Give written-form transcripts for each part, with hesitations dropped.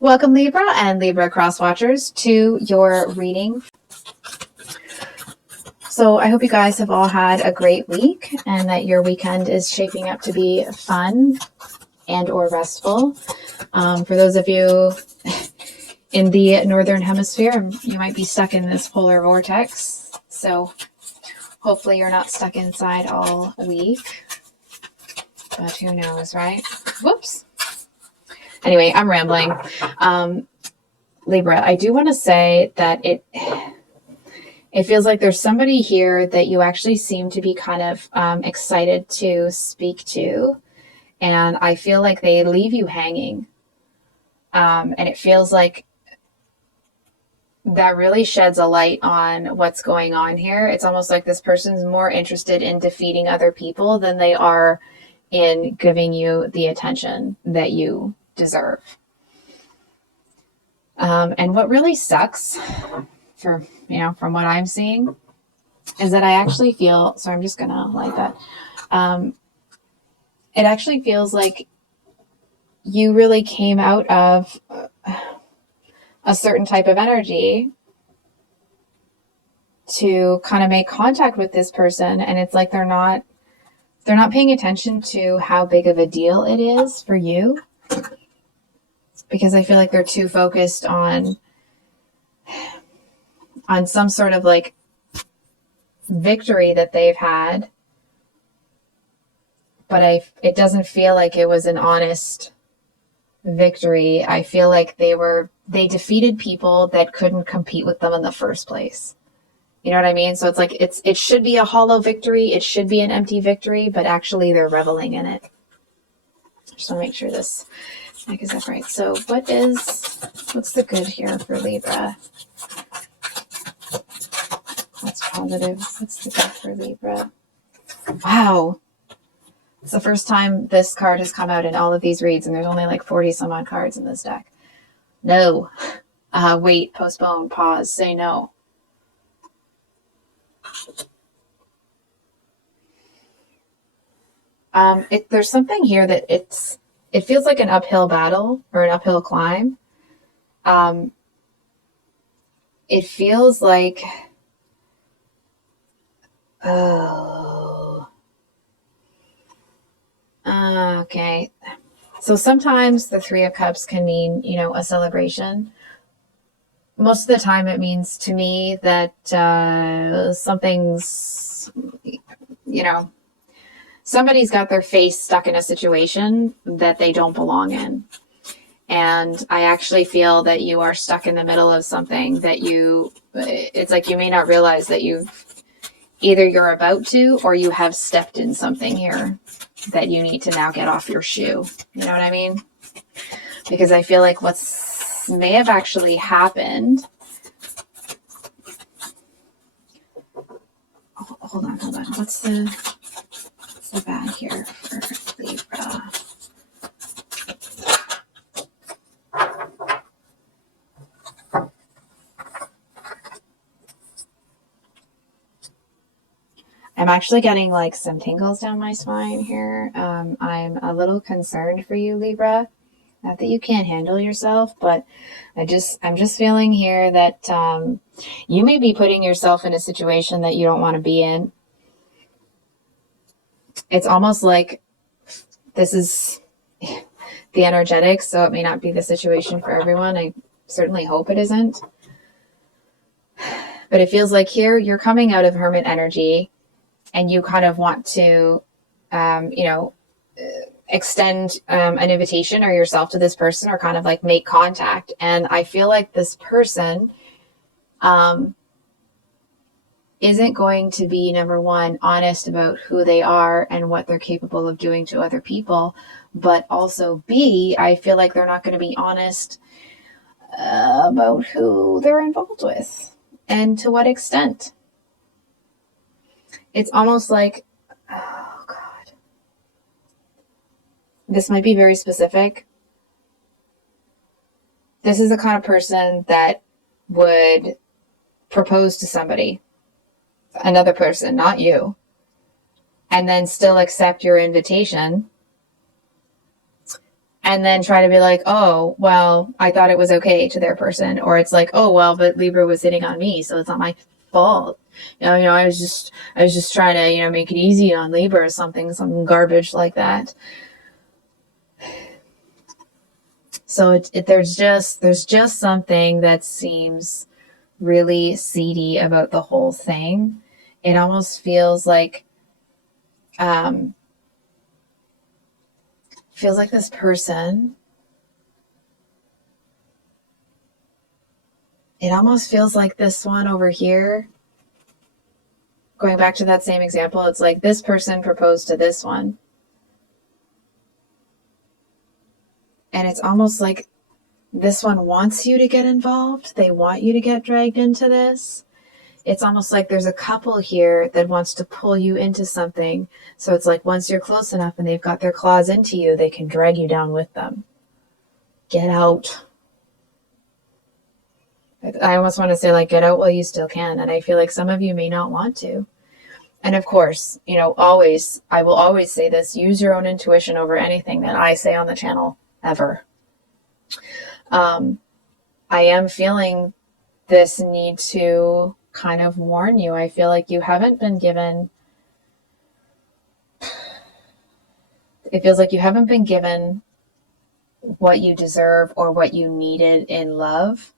Welcome Libra and Libra cross watchers to your reading. So I hope you guys have all had a great week and that your weekend is shaping up to be fun and or restful. For those of you in the Northern Hemisphere, you might be stuck in this polar vortex. So hopefully you're not stuck inside all week. But who knows, right? Whoops. Anyway, I'm rambling. Libra, I do want to say that it feels like there's somebody here that you actually seem to be kind of excited to speak to. And I feel like they leave you hanging. And it feels like that really sheds a light on what's going on here. It's almost like this person's more interested in defeating other people than they are in giving you the attention that you deserve. And what really sucks from what I'm seeing is that I actually feel, so I'm just going to light that. It actually feels like you really came out of a certain type of energy to kind of make contact with this person. And it's like they're not paying attention to how big of a deal it is for you. Because I feel like they're too focused on some sort of like victory that they've had. But it doesn't feel like it was an honest victory. I feel like they defeated people that couldn't compete with them in the first place. You know what I mean? So it's like it should be a hollow victory. It should be an empty victory, but actually they're reveling in it. Just want to make sure this mic is upright. So what's the good here for Libra? What's positive? What's the good for Libra? Wow. It's the first time this card has come out in all of these reads, and there's only like 40 some odd cards in this deck. No. Wait, postpone, pause, say no. There's something here that it feels like an uphill battle or an uphill climb. It feels like, okay. So sometimes the Three of Cups can mean, a celebration. Most of the time it means to me that something's, somebody's got their face stuck in a situation that they don't belong in. And I actually feel that you are stuck in the middle of something that it's like you may not realize that you're about to, or you have stepped in something here that you need to now get off your shoe. You know what I mean? Because I feel like may have actually happened. Oh, hold on. What's the bad here for Libra? I'm actually getting like some tingles down my spine here. I'm a little concerned for you, Libra. Not that you can't handle yourself, but I'm just feeling here that you may be putting yourself in a situation that you don't want to be in. It's almost like this is the energetics, so it may not be the situation for everyone. I certainly hope it isn't. But it feels like here you're coming out of hermit energy and you kind of want to, extend an invitation or yourself to this person or kind of like make contact. And I feel like this person isn't going to be, number one, honest about who they are and what they're capable of doing to other people. But also B, I feel like they're not going to be honest about who they're involved with and to what extent. It's almost like, oh God, this might be very specific. This is the kind of person that would propose to somebody, another person, not you, and then still accept your invitation and then try to be like, oh, well, I thought it was okay to their person. Or it's like, oh, well, but Libra was hitting on me, so it's not my fault. I was just trying to, make it easy on Libra or something garbage like that. So there's just something that seems really seedy about the whole thing. It almost feels like this person, it almost feels like this one over here, going back to that same example, it's like this person proposed to this one. And it's almost like this one wants you to get involved. They want you to get dragged into this. It's almost like there's a couple here that wants to pull you into something. So it's like once you're close enough and they've got their claws into you, they can drag you down with them. Get out. I almost want to say, like, get out while you still can. And I feel like some of you may not want to. And of course, I will always say this, use your own intuition over anything that I say on the channel ever. I am feeling this need to kind of warn you. I feel like you haven't been given, it feels like you haven't been given what you deserve or what you needed in love.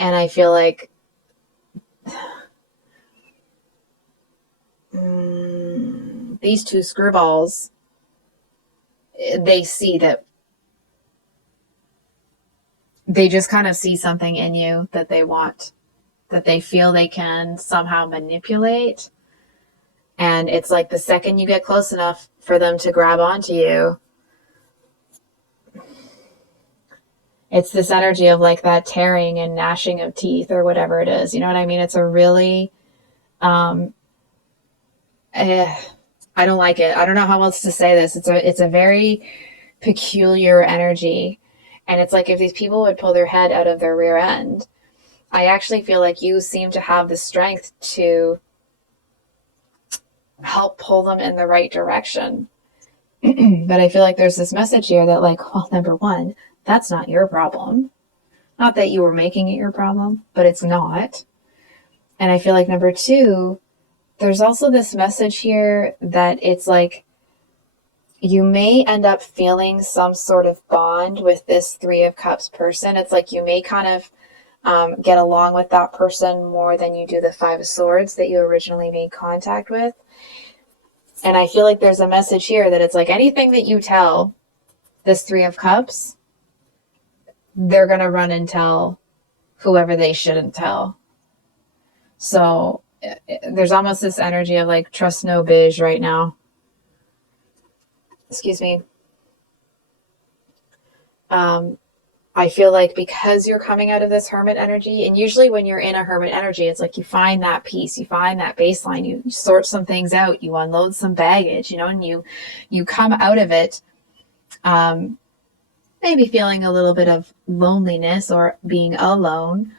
And I feel like these two screwballs, they see that, they just kind of see something in you that they want, that they feel they can somehow manipulate. And it's like the second you get close enough for them to grab onto you, it's this energy of like that tearing and gnashing of teeth or whatever it is. You know what I mean? It's a really, I don't like it. I don't know how else to say this. It's a very peculiar energy. And it's like if these people would pull their head out of their rear end, I actually feel like you seem to have the strength to help pull them in the right direction. But I feel like there's this message here that, like, well, number one, that's not your problem. Not that you were making it your problem, but it's not. And I feel like number two, there's also this message here that it's like you may end up feeling some sort of bond with this Three of Cups person. It's like you may kind of get along with that person more than you do the Five of Swords that you originally made contact with. And I feel like there's a message here that it's like anything that you tell this Three of Cups, they're going to run and tell whoever they shouldn't tell. So there's almost this energy of like trust no biz right now. Excuse me. I feel like because you're coming out of this hermit energy, and usually when you're in a hermit energy, it's like you find that peace, you find that baseline, you sort some things out, you unload some baggage, and you come out of it maybe feeling a little bit of loneliness or being alone,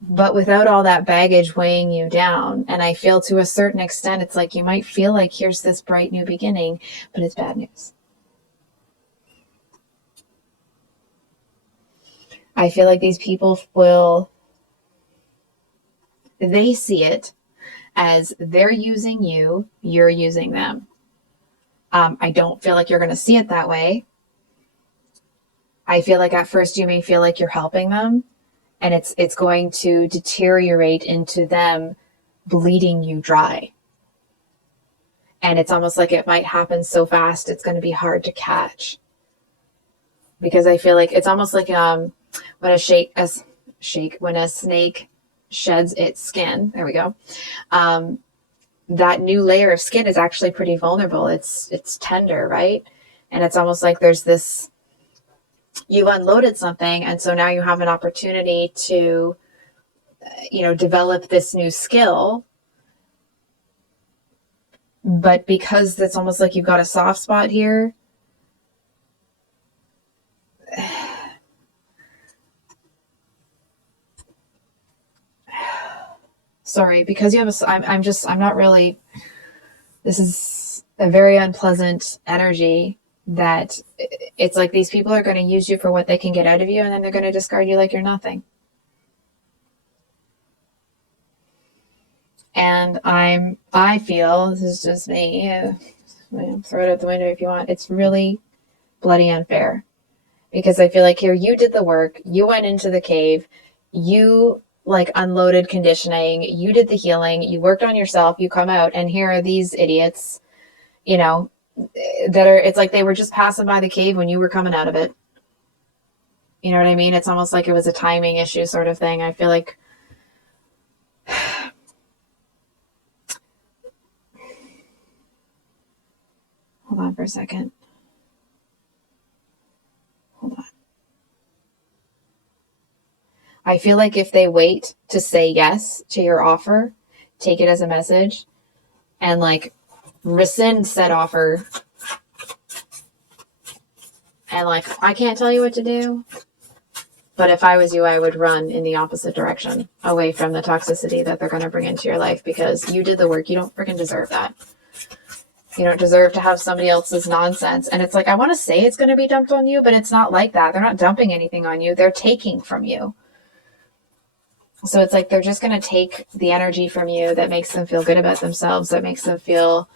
but without all that baggage weighing you down. And I feel to a certain extent, it's like you might feel like here's this bright new beginning, but it's bad news. I feel like these people they see it as they're using you, you're using them. I don't feel like you're going to see it that way. I feel like at first you may feel like you're helping them, and it's going to deteriorate into them bleeding you dry. And it's almost like it might happen so fast, it's going to be hard to catch. Because I feel like it's almost like when a snake sheds its skin, there we go. That new layer of skin is actually pretty vulnerable. It's tender, right? And it's almost like there's this, you've unloaded something, and so now you have an opportunity to, develop this new skill. But because it's almost like you've got a soft spot here, sorry, because you have I'm not really, this is a very unpleasant energy that it's like these people are going to use you for what they can get out of you, and then they're going to discard you like you're nothing. And I feel, this is just me, throw it out the window if you want, it's really bloody unfair. Because I feel like here you did the work, you went into the cave, you like unloaded conditioning, you did the healing, you worked on yourself, you come out, and here are these idiots, you know, that are, it's like they were just passing by the cave when you were coming out of it. You know what I mean? It's almost like it was a timing issue sort of thing. I feel like hold on for a second. Hold on. I feel like if they wait to say yes to your offer, take it as a message, and like rescind said offer, and like, I can't tell you what to do, but if I was you, I would run in the opposite direction, away from the toxicity that they're going to bring into your life, because you did the work. You don't freaking deserve that. You don't deserve to have somebody else's nonsense. And it's like, I want to say it's going to be dumped on you, but it's not like that. They're not dumping anything on you. They're taking from you. So it's like they're just going to take the energy from you that makes them feel good about themselves, that makes them feel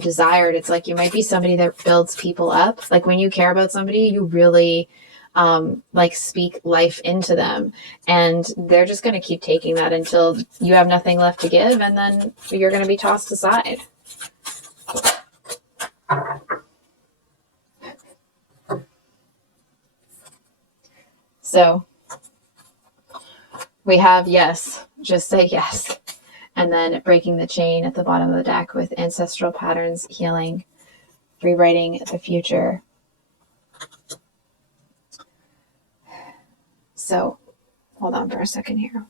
desired. It's like you might be somebody that builds people up. Like when you care about somebody, you really like speak life into them. And they're just going to keep taking that until you have nothing left to give. And then you're going to be tossed aside. So we have yes, just say yes. And then breaking the chain at the bottom of the deck with ancestral patterns, healing, rewriting the future. So hold on for a second here.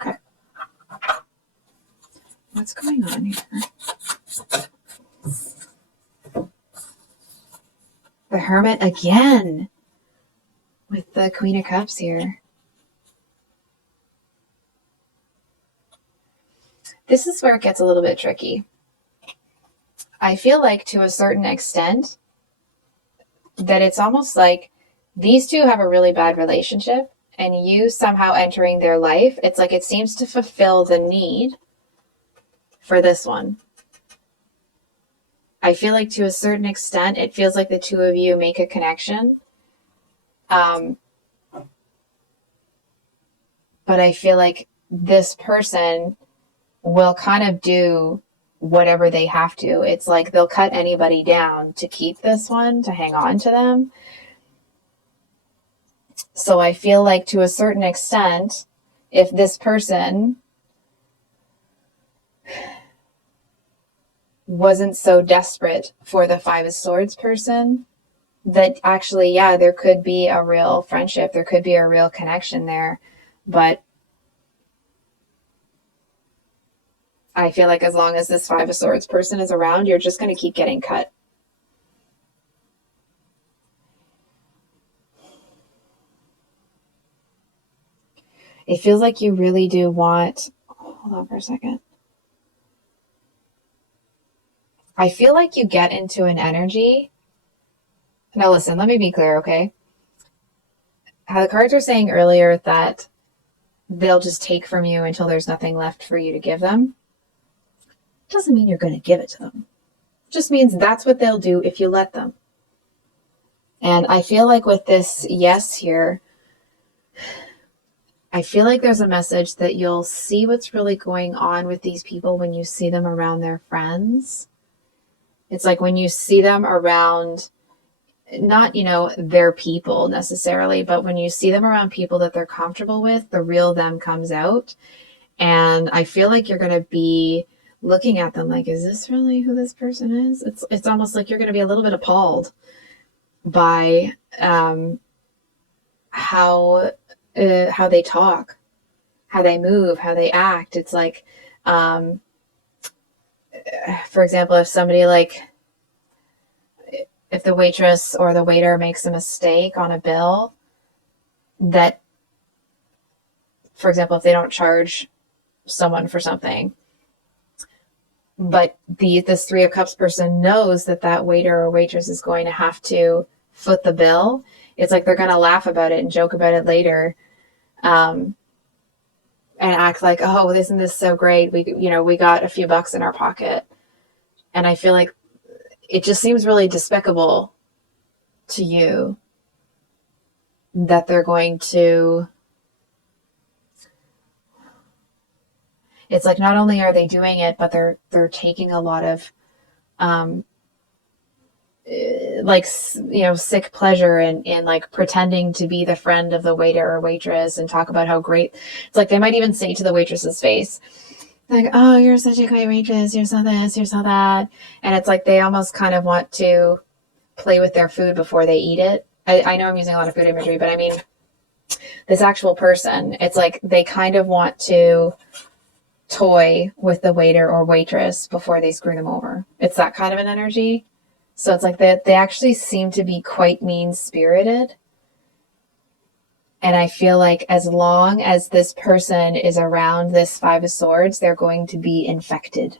Okay. What's going on here? The Hermit again with the Queen of Cups here. This is where it gets a little bit tricky. I feel like to a certain extent that it's almost like these two have a really bad relationship, and you somehow entering their life, it's like it seems to fulfill the need for this one. I feel like to a certain extent, it feels like the two of you make a connection. But I feel like this person will kind of do whatever they have to. It's like they'll cut anybody down to keep this one, to hang on to them. So I feel like to a certain extent, if this person wasn't so desperate for the Five of Swords person, that actually, yeah, there could be a real friendship, there could be a real connection there. But I feel like as long as this Five of Swords person is around, you're just going to keep getting cut. It feels like you really do want, hold on for a second. I feel like you get into an energy. Now listen, let me be clear, okay? How the cards were saying earlier that they'll just take from you until there's nothing left for you to give them. Doesn't mean you're going to give it to them. It just means that's what they'll do if you let them. And I feel like with this yes here, I feel like there's a message that you'll see what's really going on with these people when you see them around their friends. It's like when you see them around, not, their people necessarily, but when you see them around people that they're comfortable with, the real them comes out. And I feel like you're going to be looking at them like, is this really who this person is? It's almost like you're going to be a little bit appalled by how they talk, how they move, how they act. It's like, for example, if somebody if the waitress or the waiter makes a mistake on a bill, that, for example, if they don't charge someone for something, but this Three of Cups person knows that that waiter or waitress is going to have to foot the bill, it's like they're going to laugh about it and joke about it later, and act like, oh, isn't this so great? We got a few bucks in our pocket. And I feel like it just seems really despicable to you that they're going to, it's like not only are they doing it, but they're taking a lot of sick pleasure in like pretending to be the friend of the waiter or waitress and talk about how great. It's like they might even say to the waitress's face, like, oh, you're such a great waitress, you're so this, you're so that. And it's like they almost kind of want to play with their food before they eat it. I know I'm using a lot of food imagery, but I mean, this actual person, it's like they kind of want to toy with the waiter or waitress before they screw them over. It's that kind of an energy. So it's like they actually seem to be quite mean-spirited. And I feel like as long as this person is around this Five of Swords, they're going to be infected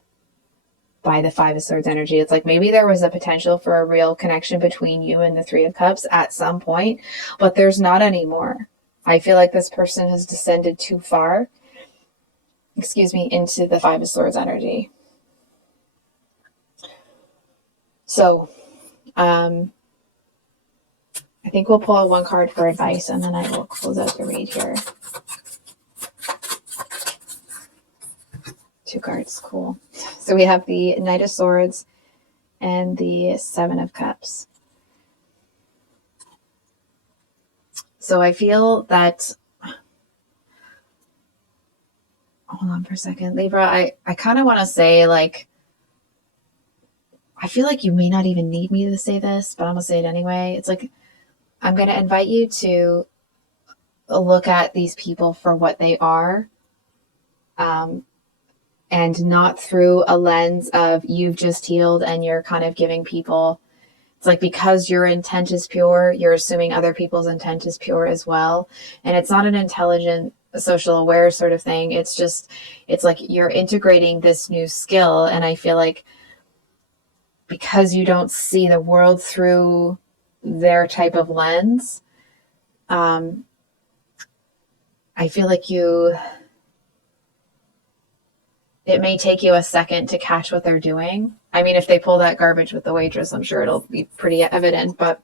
by the Five of Swords energy. It's like maybe there was a potential for a real connection between you and the Three of Cups at some point, but there's not anymore. I feel like this person has descended too far, into the Five of Swords energy. So, I think we'll pull one card for advice, and then I will close out the read here. 2 cards, cool. So we have the Knight of Swords and the Seven of Cups. So I feel that, hold on for a second, Libra, I kind of want to say, like, I feel like you may not even need me to say this, but I'm going to say it anyway. It's like, I'm going to invite you to look at these people for what they are, and not through a lens of you've just healed and you're kind of giving people, it's like because your intent is pure, you're assuming other people's intent is pure as well. And it's not an intelligent, social aware sort of thing. It's just, it's like you're integrating this new skill. And I feel like because you don't see the world through their type of lens, I feel like it may take you a second to catch what they're doing. I mean, if they pull that garbage with the waitress, I'm sure it'll be pretty evident, but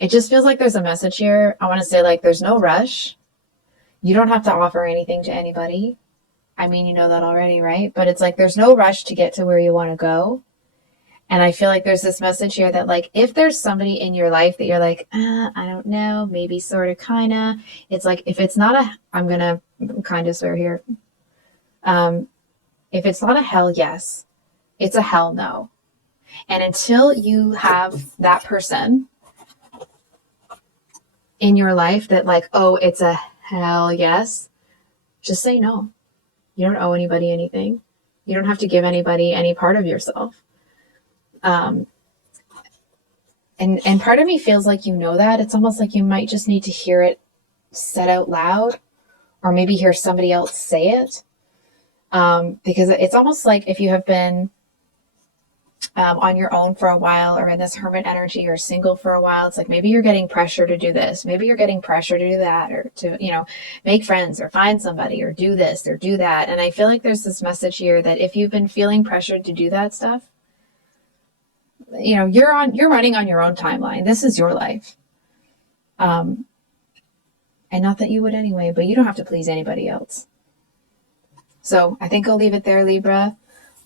it just feels like there's a message here. I want to say, like, there's no rush. You don't have to offer anything to anybody. I mean, you know that already, right? But it's like, there's no rush to get to where you want to go. And I feel like there's this message here that, like, if there's somebody in your life that you're like, I don't know, maybe sort of, kind of, it's like, if it's not I'm going to kind of swear here. If it's not a hell yes, it's a hell no. And until you have that person in your life that, like, oh, it's a hell yes, just say no. You don't owe anybody anything. You don't have to give anybody any part of yourself. And part of me feels like you know that. It's almost like you might just need to hear it said out loud, or maybe hear somebody else say it. Because it's almost like if you have been on your own for a while, or in this hermit energy, or single for a while, it's like maybe you're getting pressure to do this, maybe you're getting pressure to do that, or to, make friends or find somebody or do this or do that. And I feel like there's this message here that if you've been feeling pressured to do that stuff, you're running on your own timeline. This is your life. And not that you would anyway, but you don't have to please anybody else. So I think I'll leave it there, Libra.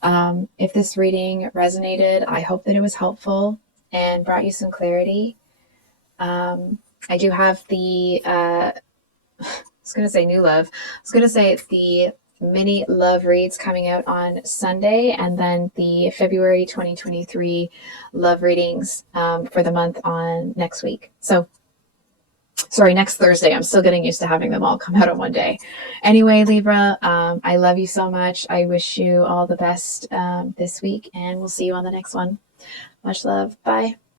If this reading resonated, I hope that it was helpful and brought you some clarity. I do have the, I was going to say new love. I was going to say the mini love reads coming out on Sunday, and then the February 2023 love readings for the month on next week. Next Thursday. I'm still getting used to having them all come out on one day. Anyway, Libra, I love you so much. I wish you all the best this week, and we'll see you on the next one. Much love. Bye.